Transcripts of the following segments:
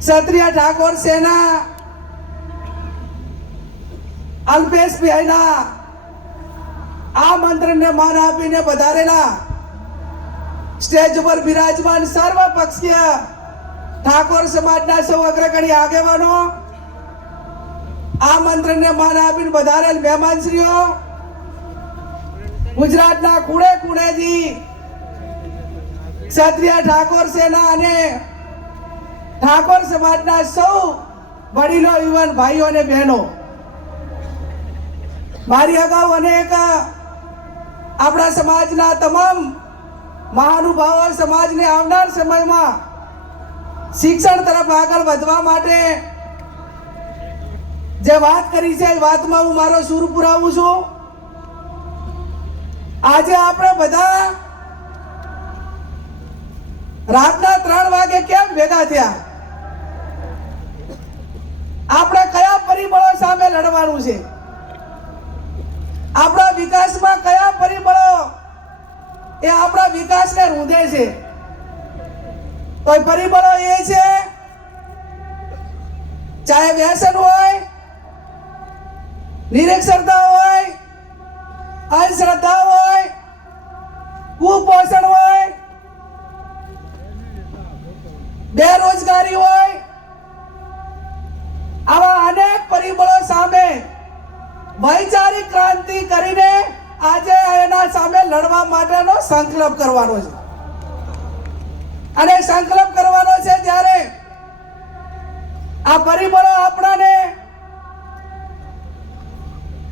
ક્ષત્રિય ઠાકોર સેના અલ્પેશ બિહાઈના આ મંત્રને માન આપીને વધારેલા સ્ટેજ ઉપર બિરાજમાન સર્વ પક્ષીય ઠાકોર સમાજના સૌ અગ્રગણી આગેવાનો આ મંત્રને માન આપીને વધારેલ મહેમાનશ્રીઓ ગુજરાતના કુણે કુણેથી ક્ષત્રિય ઠાકોર સેના અને ઠાકોર સમાજના સૌ વડીલો યુવાન ભાઈઓ અને બહેનો મારી અગાઉ અનેક આપણા સમાજના તમામ મહાનુભાવો સમાજને આવનાર સમયમાં શિક્ષણ તરફ આગળ વધવા માટે જે વાત કરી છે એ વાતમાં હું મારો સુર પુરાવું છું આજે આપણે બધા રાતના ત્રણ વાગે કેમ ભેગા થયા આપણે કયા પરિબળો સામે લડવાનું છે આપણા વિકાસમાં કયા પરિબળો એ આપણા વિકાસને રૂંધે છે તો પરિબળો એ છે ચાહે વ્યસન હોય નિરક્ષરતા હોય અંધશ્રદ્ધા હોય કુપોષણ હોય બેરોજગારી હોય સામે વૈચારિક ક્રાંતિ કરીને આજે એના સામે લડવા માટેનો સંકલ્પ કરવાનો છે અને સંકલ્પ કરવાનો છે જ્યારે આ પરિબળો આપણાને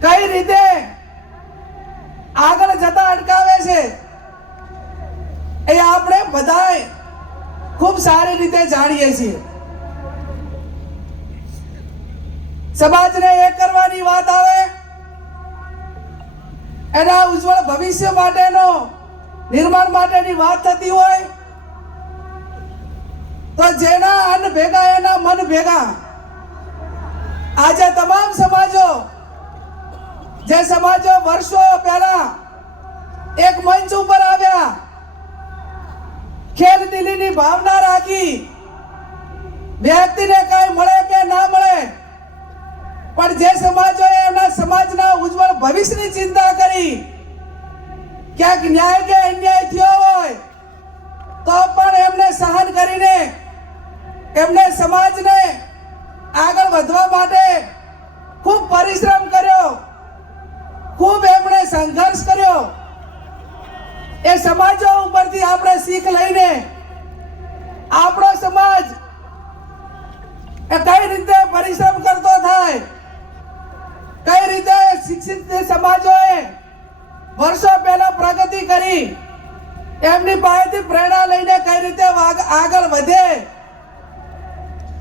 કઈ રીતે આગળ જતા અટકાવે છે એ આપણે બધાએ ખૂબ સારી રીતે જાણીએ છીએ સમાજને એ કરવાની વાત આવે એના ઉજ્જવળ ભવિષ્ય માટેનો નિર્માણ માટેની વાત થતી હોય તો જેના અન્ન ભેગા એના મન ભેગા આજે તમામ સમાજો જે સમાજો વર્ષો પહેલા એક મંચ ઉપર આવ્યા ખેલ દિલીની ભાવના રાખી વ્યક્તિને કઈ મળે કે ના મળે પણ જે સમાજોએ એમના સમાજના ઉજ્જવળ ભવિષ્યની ચિંતા કરી ક્યાંક ન્યાય કે અન્યાય થયો હોય તો પણ એમને સહન કરીને એમને સમાજને આગળ વધવા માટે ખૂબ પરિશ્રમ કર્યો ખૂબ એમણે સંઘર્ષ કર્યો એ સમાજો ઉપરથી આપણે શીખ લઈને આપણો સમાજ કઈ રીતે પરિશ્રમ કરતો થાય શિક્ષિત સમાજોએ વર્ષો પહેલા પ્રગતિ કરી એમની પાસેથી પ્રેરણા લઈને કઈ રીતે આગળ વધે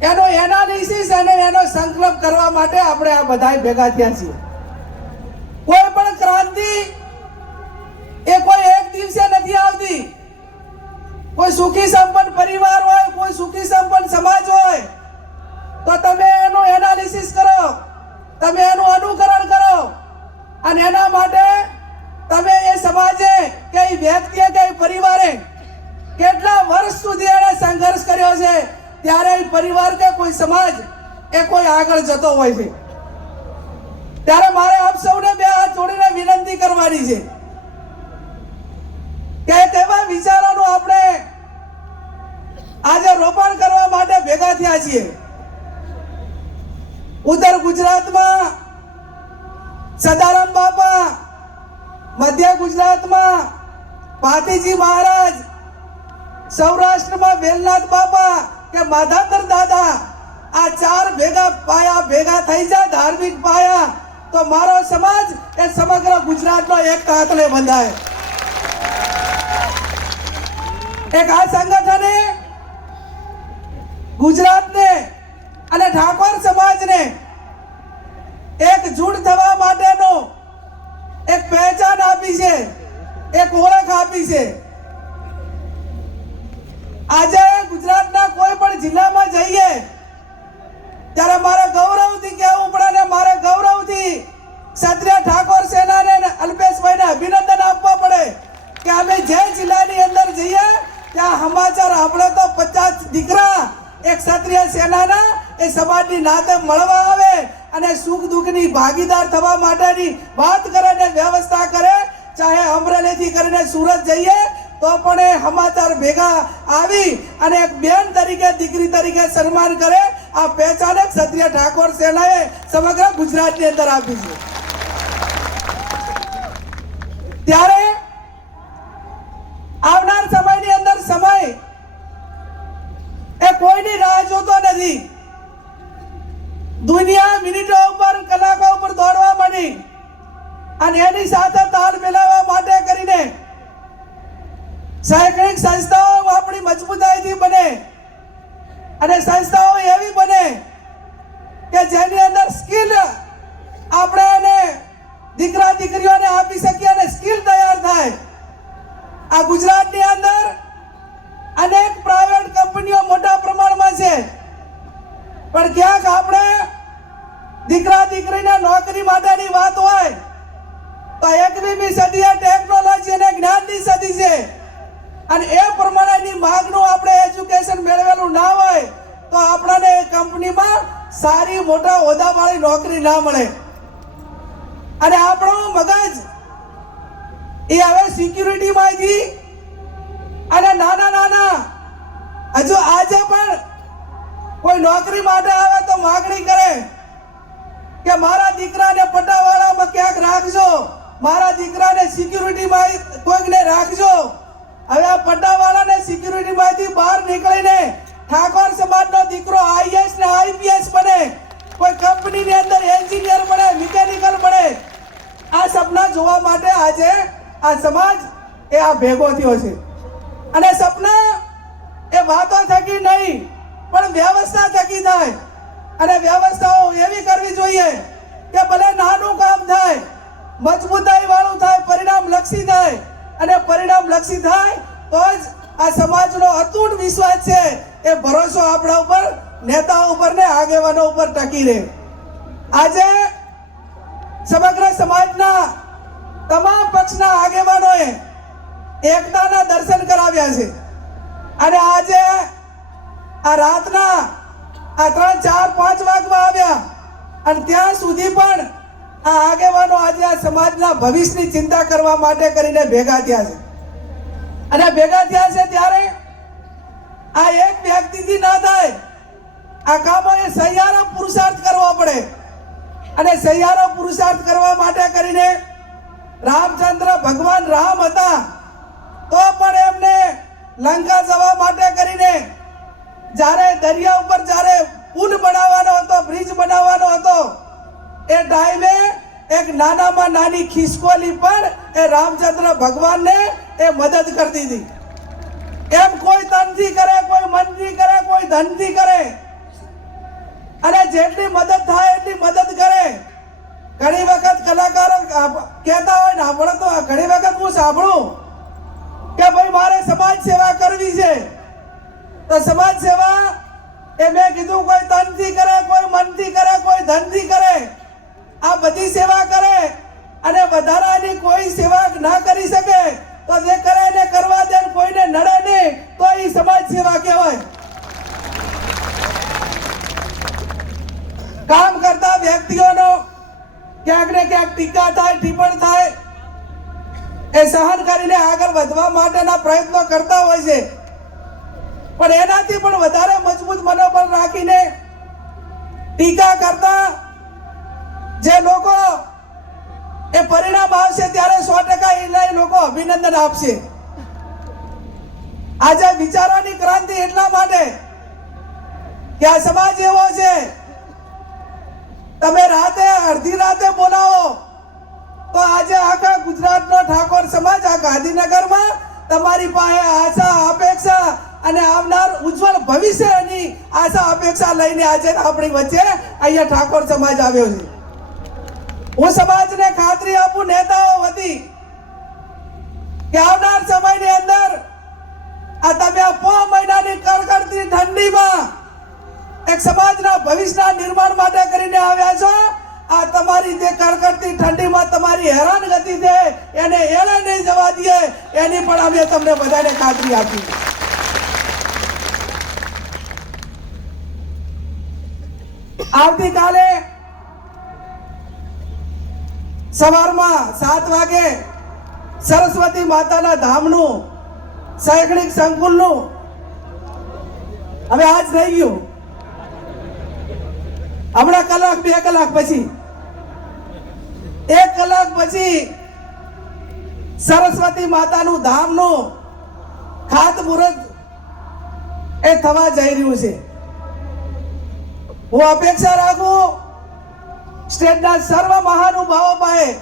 એનો એનાલિસિસ અને એનો સંકલ્પ કરવા માટે આપણે આ બધા ભેગા થયા છીએ કોઈ પણ ક્રાંતિ એ કોઈ એક દિવસે નથી આવતી કોઈ સુખી સંપન્ન પરિવાર હોય કોઈ સુખી સંપન્ન સમાજ હોય તો તમે એનું એનાલિસિસ કરો તમે એનું અનુકરણ કરો અને એના માટે તમે એ સમાજે કે વ્યક્તિએ કે પરિવારે કેટલા વર્ષ સુધી એણે સંઘર્ષ કર્યો છે ત્યારે એ પરિવાર કે કોઈ સમાજ એ કોઈ આગળ જતો હોય છે ત્યારે મારે આપ સૌને બે હાથ જોડીને વિનંતી કરવાની છે કે તેવા વિચારોનું આપણે આજે રોપણ કરવા માટે ભેગા થયા છીએ ઉત્તર ગુજરાતમાં સદારામ બાપા મધ્ય ગુજરાતમાં પાટીજી મહારાજ સૌરાષ્ટ્રમાં વેલનાથ બાપા કે માધાતર દાદા આ ચાર ભેગા પાયા ભેગા થઈ જાય ધાર્મિક પાયા તો મારો સમાજ એ સમગ્ર ગુજરાતનો એક કાતલે બંધાય એક આ સંગઠને ગુજરાતને અને ઠાકોર સમાજને એક જૂટ થવા માટેનો એક પહેચાન આપી છે એક ઓળખ આપી છે આજે ગુજરાતના કોઈ પણ જિલ્લામાં જઈએ ત્યારે મારે ગૌરવથી કહેવું પડે ને મારે ગૌરવથી ક્ષત્રિય ઠાકોર સેનાને અલ્પેશભાઈને અભિનંદન આપવા પડે કે અમે જે જિલ્લાની અંદર જઈએ ત્યાં સમાચાર આપણે તો પચાસ દીકરા એક ક્ષત્રિય સેનાના એ સમાજની નાતે મળવા આવે અને સુખ દુઃખની ભાગીદાર થવા માટેની વાત કરે ને વ્યવસ્થા કરે ચાહે અમરેલીથી કરીને સુરત જઈએ તો પણ એ સમાચાર ભેગા આવી અને એક બેન તરીકે દીકરી તરીકે સન્માન કરે આ પહેચાન ક્ષત્રિય ઠાકોર સેનાએ સમગ્ર ગુજરાતની અંદર આપી છે ત્યારે દુનિયા મિનિટો ઉપર કલાકો ઉપર દોડવા માંડી અને એની સાથે તાલ મિલાવવા માટે કરીને શૈક્ષણિક સંસ્થાઓ આપણી મજબૂતાઈથી બને અને સંસ્થાઓ એવી બને કે જેની અંદર સ્કિલ આપણે એને દીકરા દીકરીઓને આપી શકીએ અને સ્કિલ તૈયાર થાય આ ગુજરાતની અંદર અનેક પ્રાઇવેટ કંપનીઓ મોટા પ્રમાણમાં છે પણ ક્યાંક આપણે દીકરા દીકરીના નોકરી માટેની વાત હોય તો એકવીમી સદી એ ટેકનોલોજી અને જ્ઞાનની સદી છે અને એ પ્રમાણેની માગનું આપણે એજ્યુકેશન મેળવેલું ના હોય તો આપણને એ કંપનીમાં સારી મોટા હોદ્દાવાળી નોકરી ના મળે અને આપણું મગજ એ હવે સિક્યુરિટીમાં જઈ અને નાના નાના હજુ આજે પણ કોઈ નોકરી માટે આવે તો માગણી કરે કે મારા દીકરાને પટાવાળામાં ક્યાંક રાખજો મારા દીકરાને સિક્યુરિટીમાં કોઈકને રાખજો હવે આ પટાવાળાને સિક્યુરિટીમાંથી બહાર નીકળીને ઠાકોર સમાજનો દીકરો આઈએસ ને આઈપીએસ બને કોઈ કંપનીની અંદર એન્જિનિયર બને મિકેનિકલ બને આ સપના જોવા માટે આજે આ સમાજ એ આ ભેગો થયો છે અને સપના એ વાતો થકી નહીં પણ વ્યવસ્થા ટકી થાય અને વ્યવસ્થાઓ એવી કરવી જોઈએ કે ભલે નાનું કામ થાય મજબૂતાઈ વાળું થાય પરિણામ લક્ષી થાય અને પરિણામ લક્ષી થાય તો જ આ સમાજનો અતૂટ વિશ્વાસ છે એ ભરોસો આપણા ઉપર નેતાઓ ઉપર ને આગેવાનો ઉપર ટકી રહે આજે સમગ્ર સમાજના તમામ પક્ષના આગેવાનોએ એકતાના દર્શન કરાવ્યા છે અને આજે આ રાતના આ ત્રણ ચાર પાંચ વાગમાં આવ્યા અને ત્યાં સુધી પણ આ આગેવાનો આજે આ સમાજના ભવિષ્યની ચિંતા કરવા માટે કરીને ભેગા થયા છે અને ભેગા થયા છે ત્યારે આ એક વ્યક્તિથી ના થાય આ કામોએ સહિયારો પુરુષાર્થ કરવો પડે અને સહિયારો પુરુષાર્થ કરવા માટે કરીને રામચંદ્ર ભગવાન રામ હતા તો પણ એમને લંકા જવા માટે કરીને જ્યારે દરિયા ઉપર જ્યારે પુલ બનાવવાનો હતો બ્રિજ બનાવવાનો હતો એ ટાઈમે એક નાનામાં નાની ખિસકોલી પણ એ રામચંદ્ર ભગવાનને એ મદદ કરતી હતી એમ કોઈ તનથી કરે કોઈ મનથી કરે કોઈ ધનથી કરે અને જેટલી મદદ થાય એટલી મદદ કરે ઘણી વખત કલાકારો કહેતા હોય ને આપણે તો ઘણી વખત હું સાંભળું કે ભાઈ મારે સમાજ સેવા કરવી છે તો સમાજ સેવા એ મેં કીધું કોઈ તનથી કરે કોઈ મનથી કરે કોઈ ધનથી કરે આ બધી સેવા કરે અને વધારાની કોઈ સેવા ના કરી શકે તો જે કરે એને કરવા દે કોઈને નડે નહીં તો એ સમાજ સેવા કહેવાય કામ કરતા વ્યક્તિઓનો ક્યાંક ને ક્યાંક ટીકા થાય ટિપ્પણ થાય એ સહન કરીને આગળ વધવા માટેના પ્રયત્નો કરતા હોય છે ટીકા કરતા જે લોકો એ પરિણામ આવશે ત્યારે સો ટકા એ લોકો અભિનંદન આપશે આજે વિચારોની ક્રાંતિ એટલા માટે કે આ સમાજ એવો છે તમે રાતે અડધી રાતે બોલાવો તો આજે આખા ગુજરાતનો ઠાકોર સમાજ આ ગાંધીનગરમાં તમારી પાસે આશા અપેક્ષા અને આવનાર ઉજ્જવળ ભવિષ્યની આશા અપેક્ષા લઈને આજે આપણી વચ્ચે અહીંયા ઠાકોર સમાજ આવ્યો છે હું સમાજને ખાતરી આપું નેતાઓ હતી કે આવનાર સમયની અંદર આ તમે આ પો મહિનાની કડકડતી ઠંડીમાં એક સમાજના ભવિષ્યના નિર્માણ માટે કરીને આવ્યા છો આ તમારી જે કડકડતી ઠંડીમાં તમારી હેરાન હેરાનગતિ છે એને એળે નહીં જવા દઈએ એની પણ અમે તમને બધાને ખાતરી આપી આવતીકાલે સવારમાં સાત વાગે સરસ્વતી માતાના ધામનું શૈક્ષણિક સંકુલનું હવે આજ રહી ગયું હમણાં કલાક બે કલાક પછી એક કલાક પછી સરસ્વતી માતાનું ધામનું ખાતમુહૂર્ત એ થવા જઈ રહ્યું છે હું અપેક્ષા રાખું સ્ટેટના સર્વ મહાનુભાવો પાસે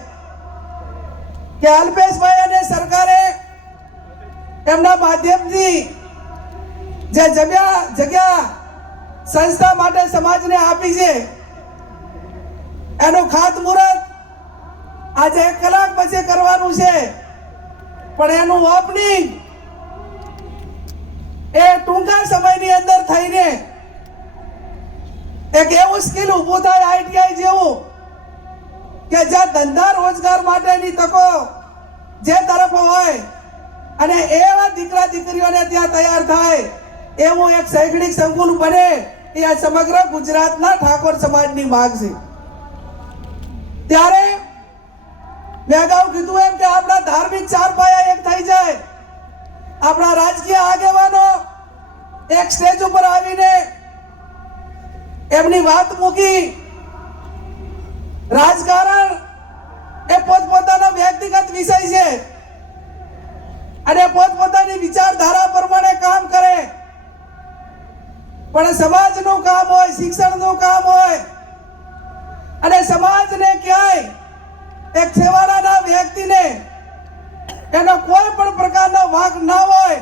કે અલ્પેશભાઈ અને સરકારે એમના માધ્યમથી જે જગ્યા જગ્યા સંસ્થા માટે સમાજને આપી છે એનું ખાતમુહૂર્ત આજે એક કલાક પછી કરવાનું છે પણ એનું ઓપનિંગ એ ટૂંકા સમયની અંદર થઈને એક એવું સ્કિલ ઊભું થાય આઈટીઆઈ જેવું કે જ્યાં ધંધા રોજગાર માટેની તકો જે તરફ હોય અને એવા દીકરા દીકરીઓને ત્યાં તૈયાર થાય એવું એક શૈક્ષણિક સંકુલ બને એ આ સમગ્ર ગુજરાતના ઠાકોર સમાજની માંગ છે ત્યારે મેં અગાઉ કીધું એમ કે આપણા ધાર્મિક ચાર પાયા એક થઈ જાય આપણા રાજકીય આગેવાનો એક સ્ટેજ ઉપર આવીને એમની વાત મૂકી રાજકારણ એ પોતપોતાનો વ્યક્તિગત વિષય છે અને પોતપોતાની વિચારધારા પ્રમાણે કામ કરે પણ સમાજનું કામ હોય શિક્ષણનું કામ હોય અને સમાજને ક્યાંય એક છેવાડાના વ્યક્તિને એનો કોઈ પણ પ્રકારનો વાંક ન હોય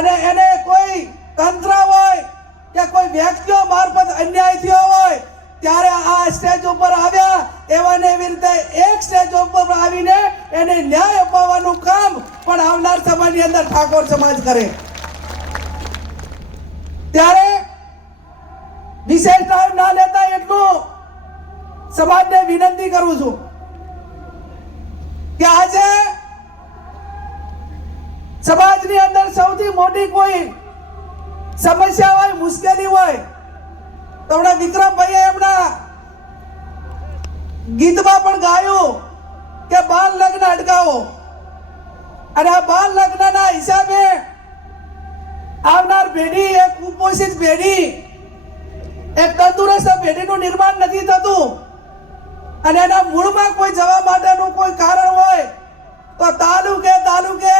અને એને કોઈ તંત્ર હોય કે કોઈ વ્યક્તિઓ મારફત અન્યાય થયો હોય ત્યારે આ સ્ટેજ ઉપર આવ્યા એવા ને એવી રીતે એક સ્ટેજ ઉપર આવીને એને ન્યાય અપાવવાનું કામ પણ આવનાર સમાજની અંદર ઠાકોર સમાજ કરે ત્યારે વિશેષ ટાઈમ ના લેતા એટલું સમાજને વિનંતી કરું છું કે આજે સમાજની અંદર સૌથી મોટી કોઈ સમસ્યા હોય મુશ્કેલી હોય તો હમણાં વિક્રમભાઈએ એમના ગીતમાં પણ ગાયું કે બાળ લગ્ન અટકાવો અને આ બાળ લગ્નના હિસાબે આવનાર પેઢી એ કુપોષિત પેઢી એ તંદુરસ્ત પેઢીનું નિર્માણ નથી થતું અને એના મૂળમાં કોઈ જવા માટેનું કોઈ કારણ હોય તો તાલુકે તાલુકે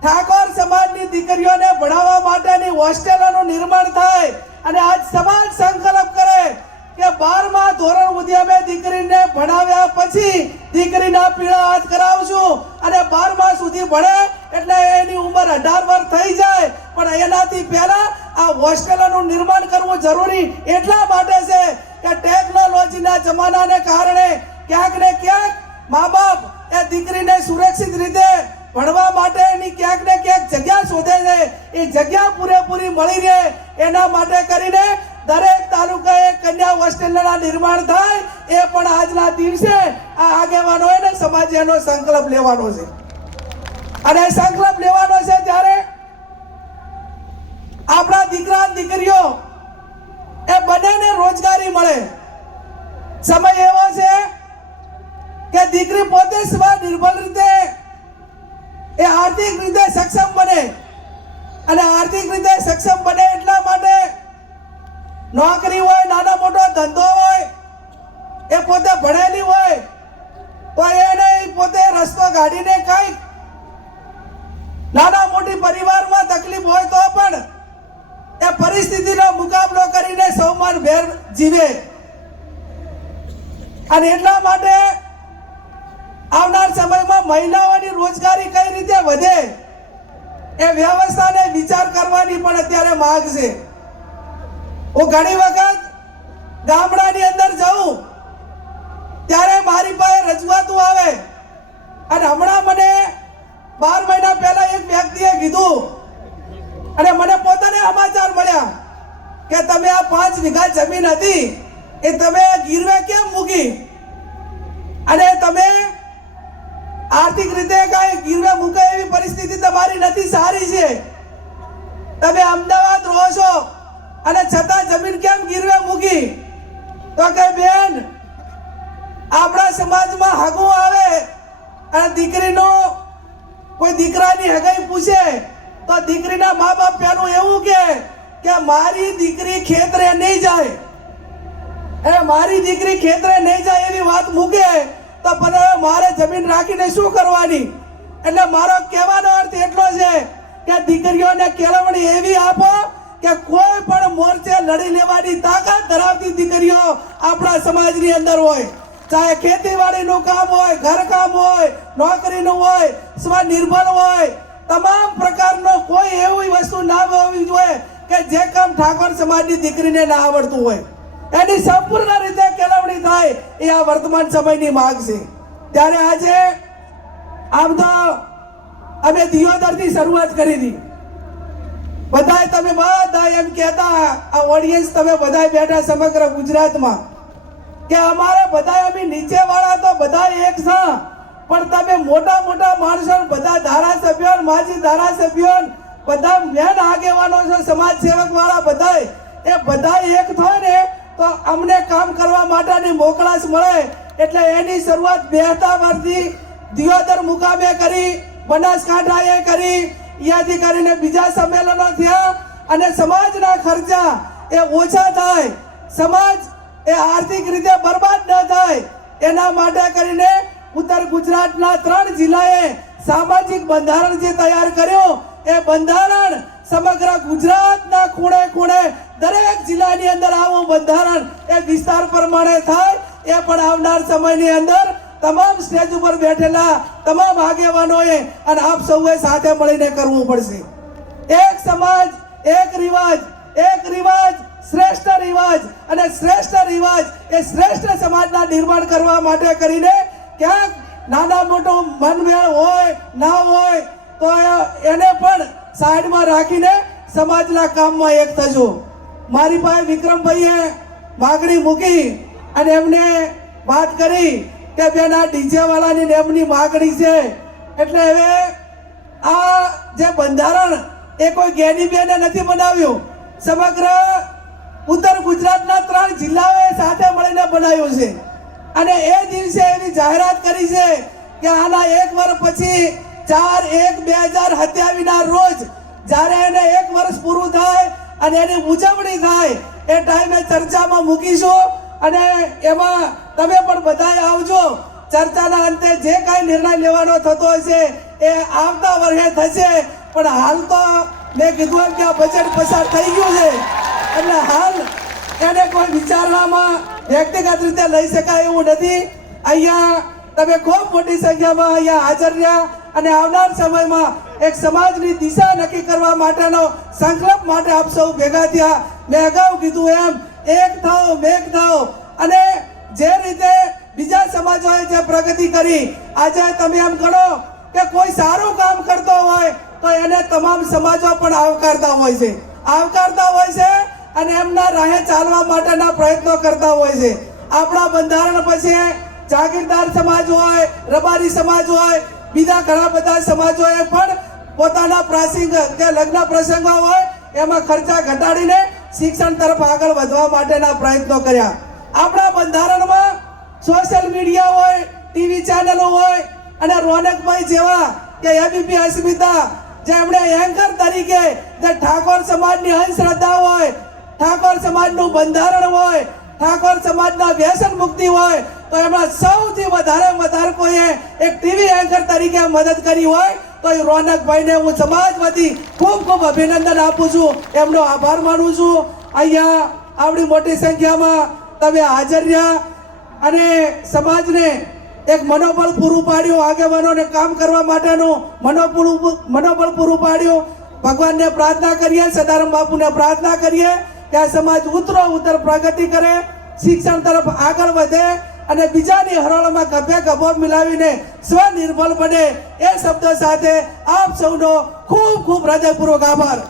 ઠાકોર સમાજની દીકરીઓને ભણાવવા માટેની હોસ્ટેલોનું નિર્માણ થાય અને આજ સમાજ સંકલ્પ કરે કે બારમા ધોરણ સુધી અમે દીકરીને ભણાવ્યા પછી દીકરીના પીળા હાથ કરાવશું અને બારમા સુધી ભણે એટલે એની ઉંમર અઢાર વર્ષ થઈ જાય પણ એનાથી પહેલા આ હોસ્ટેલોનું નિર્માણ કરવું જરૂરી એટલા માટે છે કે ટેકનોલોજીના જમાનાને કારણે ક્યાંક ને ક્યાંક મા બાપ એ દીકરીને સુરક્ષિત રીતે ભણવા માટેની ક્યાંક ને ક્યાંક જગ્યા શોધે છે એ જગ્યા પૂરેપૂરી મળી રહે એના માટે કરીને દરેક તાલુકાએ કન્યા હોસ્ટેલના નિર્માણ થાય એ પણ આજના દિવસે આ આગેવાનોએ એને સમાજ એનો સંકલ્પ લેવાનો છે અને સંકલ્પ લેવાનો છે જ્યારે આપણા દીકરા દીકરીઓ એ બંનેને રોજગારી મળે સમય એવો છે કે દીકરી પોતે સ્વનિર્ભર રીતે એ આર્થિક રીતે સક્ષમ બને અને આર્થિક રીતે સક્ષમ બને એટલા માટે નોકરી હોય નાનો મોટો ધંધો હોય એ પોતે ભણેલી હોય તો એને પોતે રસ્તો કાઢીને કંઈક નાના મોટી પરિવારમાં તકલીફ હોય તો પણ એ પરિસ્થિતિનો મુકાબલો કરીને સૌમાન ભેર જીવે અને એટલા માટે આવનાર સમયમાં મહિલાઓની રોજગારી કઈ રીતે વધે એ વ્યવસ્થાને વિચાર કરવાની પણ અત્યારે માંગ છે હું ઘણી વખત ગામડાની અંદર જઉં ત્યારે મારી પાસે રજૂઆતો આવે અને હમણાં મને બાર મહિના પહેલા એક વ્યક્તિએ કીધું અને મને પોતાને સમાચાર મળ્યા કે તમે આ પાંચ વીઘા જમીન હતી એ તમે ગીરવે કેમ સારી છે તમે અમદાવાદ રહો છો અને છતાં જમીન કેમ ગીરવે મૂકી તો કે બેન આપણા સમાજમાં હગો આવે અને દીકરીનો કોઈ દીકરાની હગાઈ પૂછે તો દીકરીના મા બાપ પેલું એવું કે કે મારી દીકરી ખેતરે નહીં જાય એ મારી દીકરી ખેતરે નહીં જાય એવી વાત મૂકે તો પણ મારે જમીન રાખીને શું કરવાની એટલે મારો કહેવાનો અર્થ એટલો છે કે દીકરીઓને કેળવણી એવી આપો કે કોઈ પણ મોરચે લડી લેવાની તાકાત ધરાવતી દીકરીઓ આપણા સમાજની અંદર હોય ચાહે ખેતીવાડીનું કામ હોય ઘરકામ હોય નોકરીનું હોય સ્વનિર્ભર હોય તમામ પ્રકારનો કોઈ એવી વસ્તુ ના હોવી જોઈએ કે જે કામ ઠાકોર સમાજની દીકરીને ના આવડતું હોય એની સંપૂર્ણ રીતે કેળવણી થાય એ આ વર્તમાન સમયની માંગ છે ત્યારે આજે આમ તો અમે દિયોદરથી શરૂઆત કરી હતી બધાય તમે બધા એમ કહેતા આ ઓડિયન્સ તમે બધા બેઠા સમગ્ર ગુજરાતમાં કે અમારે બધા અમે નીચેવાળા તો બધા એક છે પણ તમે મોટા મોટા માણસો બધા ધારાસભ્યો માજી ધારાસભ્યો બધા મેન આગેવાનો છો સમાજ સેવક વાળા બધા એ બધા એક થાય ને તો અમને કામ કરવા માટેની મોકળાશ મળે એટલે એની શરૂઆત બે વર્ષથી દિયોદર મુકામે કરી બનાસકાંઠાએ કરી યાદી કરીને બીજા સંમેલનો થયા અને સમાજના ખર્ચા એ ઓછા થાય સમાજ એ આર્થિક રીતે બરબાદ ન થાય એના માટે કરીને ઉત્તર ગુજરાતના ત્રણ જિલ્લાએ સામાજિક બંધારણ જે તૈયાર કર્યો એ બંધારણ સમગ્ર ગુજરાતના ખૂણે ખૂણે દરેક જિલ્લાની અંદર આવું બંધારણ એ વિસ્તાર પ્રમાણે થાય એ પણ આવનાર સમયની અંદર તમામ સ્ટેજ ઉપર બેઠેલા તમામ આગેવાનોએ અને આપ સૌએ સાથે મળીને કરવું પડશે એક સમાજ એક રિવાજ એક રિવાજ શ્રેષ્ઠ રિવાજ અને શ્રેષ્ઠ રિવાજ એ શ્રેષ્ઠ સમાજના નિર્માણ કરવા માટે કરીને ક્યાંક નાના મોટો મનમેળ હોય ના હોય તો એને પણ સાઈડમાં રાખીને સમાજના કામમાં એક થજો મારી પાસે વિક્રમભાઈએ માગણી મૂકી અને એમને વાત કરી કે બેન આ ડીજે વાળાની એમની માગણી છે એટલે હવે આ જે બંધારણ એ કોઈ ગેની બેને નથી બનાવ્યું સમગ્ર ઉત્તર ગુજરાતના ત્રણ જિલ્લાઓએ સાથે મળીને બનાવ્યું છે અને એ દિવસે એવી જાહેરાત કરી છે કે આના એક વર્ષ પછી ચાર એક બે હજાર હત્યા વિના રોજ જ્યારે એને એક વર્ષ પૂરું થાય અને એની ઉજવણી થાય એ ટાઈમે ચર્ચામાં મૂકીશું અને એમાં તમે પણ બધા આવજો ચર્ચાના અંતે જે કાંઈ નિર્ણય લેવાનો થતો હશે એ આવતા વર્ષે થશે પણ હાલ તો મેં કીધું એમ કે આ બજેટ પસાર થઈ ગયું છે એટલે હાલ એને કોઈ વિચારણામાં વ્યક્તિગત રીતે લઈ શકાય એવું નથી અહીંયા તમે ખૂબ મોટી સંખ્યામાં અહીંયા હાજર રહ્યા અને આવનાર સમયમાં એક સમાજની દિશા નક્કી કરવા માટેનો સંકલ્પ માટે આપ સૌ ભેગા થયા મેં અગાઉ કીધું એમ એક થાવ મેઘ થાવ અને જે રીતે બીજા સમાજોએ જે પ્રગતિ કરી આજે તમે એમ ગણો કે કોઈ સારું કામ કરતો હોય તો એને તમામ સમાજો પણ આવકારતા હોય છે આવકારતા હોય છે અને એમના રાહે ચાલવા માટેના પ્રયત્નો કરતા હોય છે આપણા બંધારણ પછી જાગીરદાર સમાજ હોય રબારી સમાજ હોય બીજા ઘણા બધા સમાજોએ પણ પોતાના પ્રસંગ કે લગ્ન પ્રસંગો હોય એમાં ખર્ચા ઘટાડીને શિક્ષણ તરફ આગળ વધવા માટેના પ્રયત્નો કર્યા આપણા બંધારણમાં સોશિયલ મીડિયા હોય ટીવી ચેનલો હોય અને રોનકભાઈ જેવા કે એબીપી અસ્મિતા જે એમણે એન્કર તરીકે જે ઠાકોર સમાજની અંધશ્રદ્ધા હોય ઠાકોર સમાજનું બંધારણ હોય ઠાકોર સમાજના વ્યસન મુક્તિ હોય તો એમાં સૌથી વધારે વધારે કોઈએ એક ટીવી એન્કર તરીકે મદદ કરી હોય તો એ રોનકભાઈને હું સમાજમાંથી ખૂબ ખૂબ અભિનંદન આપું છું એમનો આભાર માનું છું અહીંયા આવડી મોટી સંખ્યામાં તમે હાજર રહ્યા અને સમાજને એક મનોબળ પૂરું પાડ્યું આગેવાનોને કામ કરવા માટેનું મનોબળ મનોબળ પૂરું પાડ્યું ભગવાનને પ્રાર્થના કરીએ સદારામ બાપુને પ્રાર્થના કરીએ કે આ સમાજ ઉતરો ઉતર પ્રગતિ કરે શિક્ષણ તરફ આગળ વધે અને બીજાની હરોળમાં ગભે ગભો મિલાવીને સ્વનિર્ભર બને એ શબ્દ સાથે આપ સૌનો ખૂબ ખૂબ હૃદયપૂર્વક આભાર